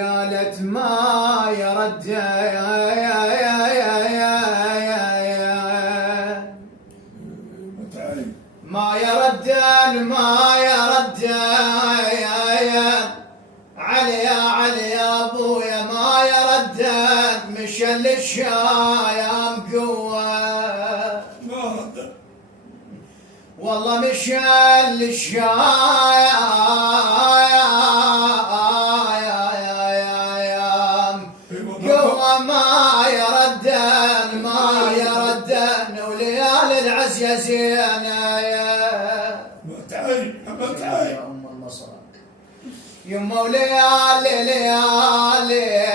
قالت ما يرد ما يرد علي يا ابويا ما يرد مشل الشايم قوه والله مشل الشايم قوه ما يردن وليالي العز يا زينه متعي يا ام المصر يما وليالي ليالي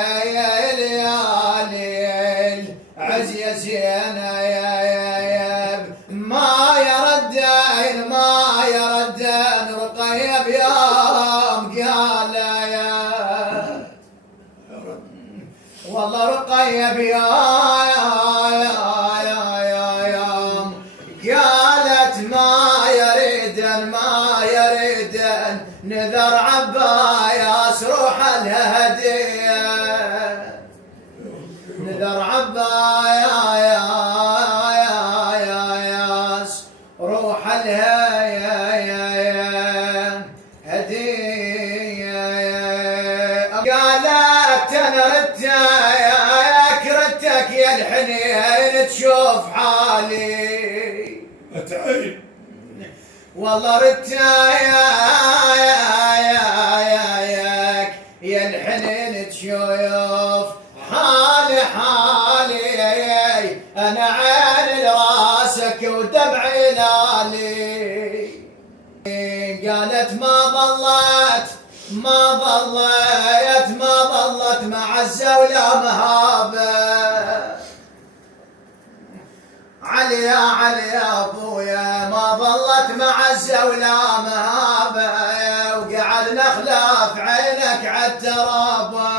عز يا زينه ما يردن رقيه بيوم قال والله رقيه بيوم قالت ما يريدن نذر عباياس روح الهديه نذر عباياس روح الهديه قالت انا ردتك يا الحنين تشوف حالي متعي والله ردتك يا الحنين تشوف حالي انا عين لراسك ودمعي لالي قالت ما ظلت مع الزولة مهابة علي يا ابويا ما ظلت مع الزولة مهابة وقعدنا خلاف عينك عالترابة